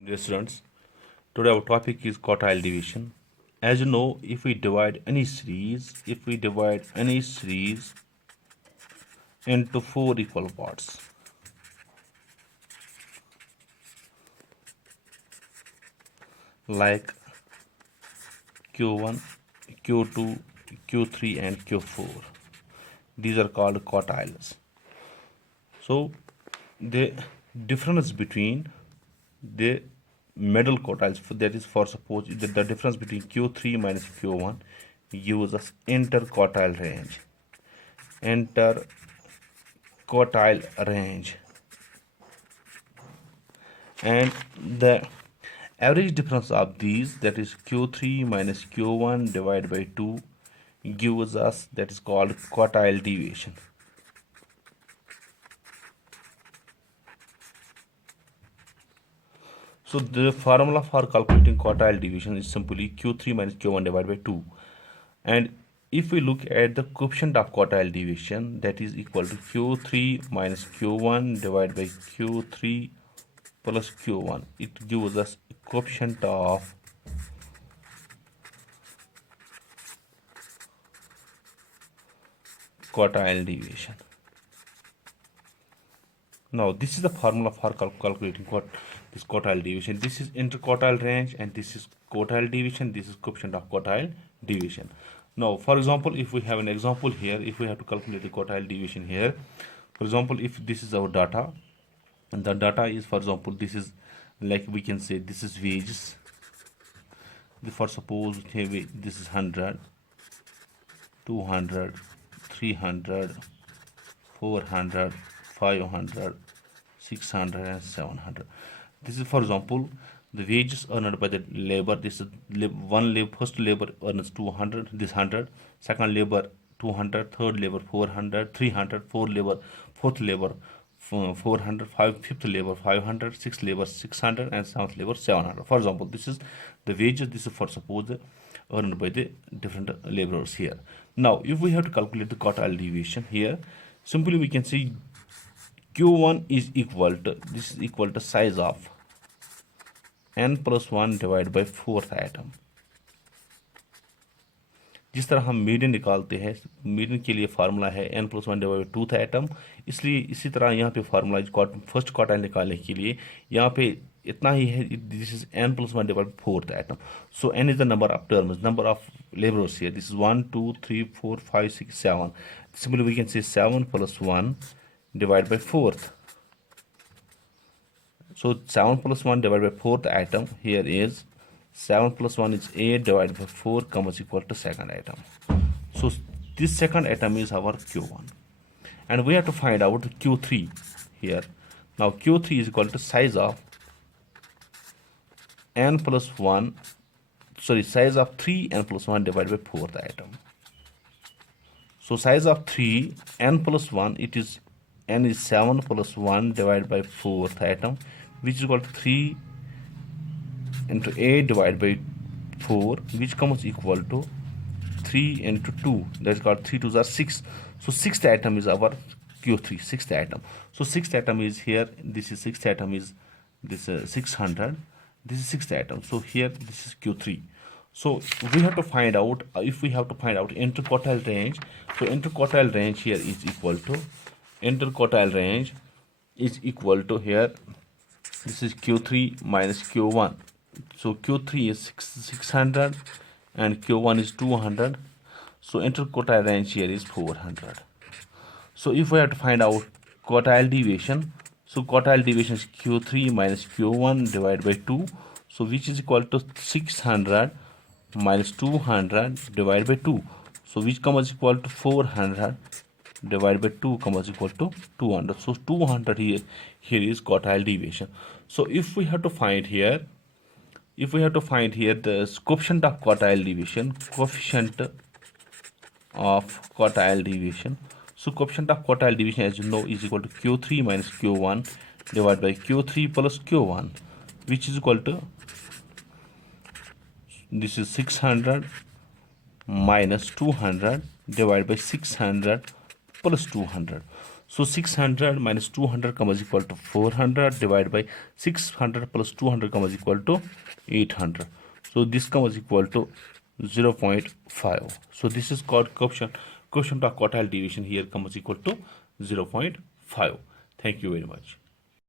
Dear students, today our topic is quartile division. As you know, if we divide any series into four equal parts, like Q1, Q2, Q3 and Q4, these are called quartiles. So the difference between the middle quartiles, that is, for suppose the difference between Q3 minus Q1 gives us interquartile range. Interquartile range, and the average difference of these, that is Q3 minus Q1 divided by 2, gives us, that is called quartile deviation. So the formula for calculating quartile deviation is simply Q3 minus Q1 divided by 2. And if we look at the coefficient of quartile deviation, that is equal to Q3 minus Q1 divided by Q3 plus Q1. It gives us a coefficient of quartile deviation. Now this is the formula for calculating this quartile deviation. This is interquartile range and this is quartile deviation. This is coefficient of quartile deviation. Now, for example, if we have an example here, if we have to calculate the quartile deviation here, for example, if this is our data, and the data is, for example, this is, like we can say, this is wages. For suppose this is 100, 200, 300, 400, 500, 600 and 700. This is, for example, the wages earned by the labor. This is first labor earns 200, this 100, second labor 200, third labor 400, 300, fourth labor 400, fifth labor 500, sixth labor 600 and seventh labor 700. For example, this is the wages. This is, for suppose, earned by the different laborers here. Now if we have to calculate the quartile deviation here, simply we can say Q1 is equal to, this is equal to size of n plus 1 divided by fourth item. जिस तरह हम median निकालते हैं, median के लिए formula है n plus 1 divide by tooth item, इसलिए इसी तरह यहाँ पे फार्मूला फर्स्ट क्वार्टाइल निकालने के लिए यहाँ पे इतना ही है. This is n plus 1 divide by fourth item. So n is the number of terms, number of labourers here. This is 1 2 3 4 5 6 7. Simply we can say 7 plus 1 divided by fourth. So 7 plus 1 divided by fourth item here is 7 plus 1 is 8 divided by 4 comes equal to second item. So this second item is our Q1, and we have to find out Q3 here. Now Q3 is equal to size of n plus 1, sorry, size of 3 n plus 1 divided by fourth item. So size of 3 n plus 1, it is n is 7 plus 1 divided by fourth item, which is equal to 3 into 8 divided by 4, which comes equal to 3 into 2, that is called 3 2s are 6. So sixth item is our Q3, sixth item. So sixth item is here, this is sixth item is this 600, this is sixth item. So here this is Q3. So we have to find out, if we have to find out interquartile range, so interquartile range here is equal to, interquartile range is equal to here, this is Q3 minus Q1. So Q3 is 600 and Q1 is 200. So interquartile range here is 400. So if we have to find out quartile deviation, so quartile deviation is Q3 minus Q1 divided by 2. So which is equal to 600 minus 200 divided by 2. So which comes equal to 400 divided by 2 comes equal to 200. So 200 here is quartile deviation. So if we have to find here, the coefficient of quartile deviation, so coefficient of quartile deviation, as you know, is equal to Q3 minus Q1 divided by Q3 plus Q1, which is equal to, this is 600 minus 200 divided by 600 plus 200. So 600 minus 200 comes equal to 400 divided by 600 plus 200 comes equal to 800. So this comes equal to 0.5. So this is called coefficient of quartile deviation here comes equal to 0.5. Thank you very much.